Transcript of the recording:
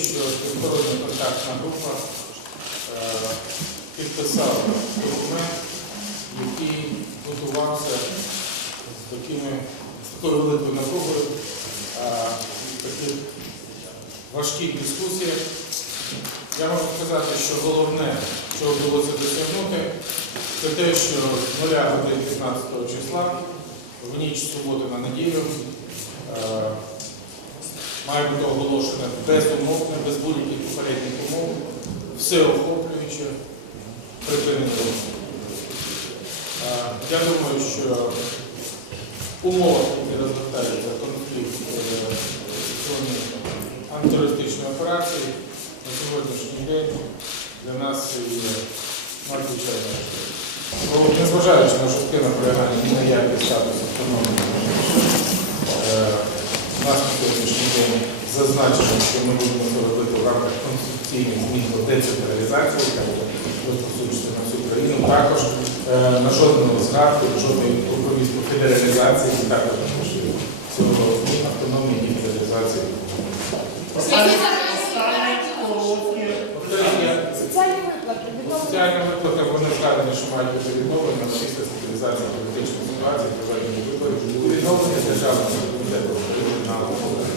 робоча група е, підписала документ, який готувався з такими такою великою напругою, е, в таких важких дискусіях. Я можу сказати, що головне, що вдалося досягнути, це те, що з 0 годин 15 числа в ніч суботи на неділю е, має бути оголошено безумовне, без будь-яких попередніх умов, всеохоплююче припинення. Я думаю, що умова, які розгортається конфлікт е, антитерористичної операції на сьогоднішній день для нас є надзвичайно важливим. Бо, Незважаючи на ні на який статус автономії, е, у нас на сьогоднішній день зазначено, що ми будемо це робити в рамках конституційних змін до децентралізації, яка буде розповсюджена на всю країну. Також е, на жодного згадку, жодної пропозиції по федералізації і також можливо цього автономії, ні федералізації. Останні останні короткі Питання Соціальні виплати. Соціальні виплати вони згадані, що мають бути відновлені після стабілізації політичної ситуації, державні виплати, відновлення державного комітету регіонального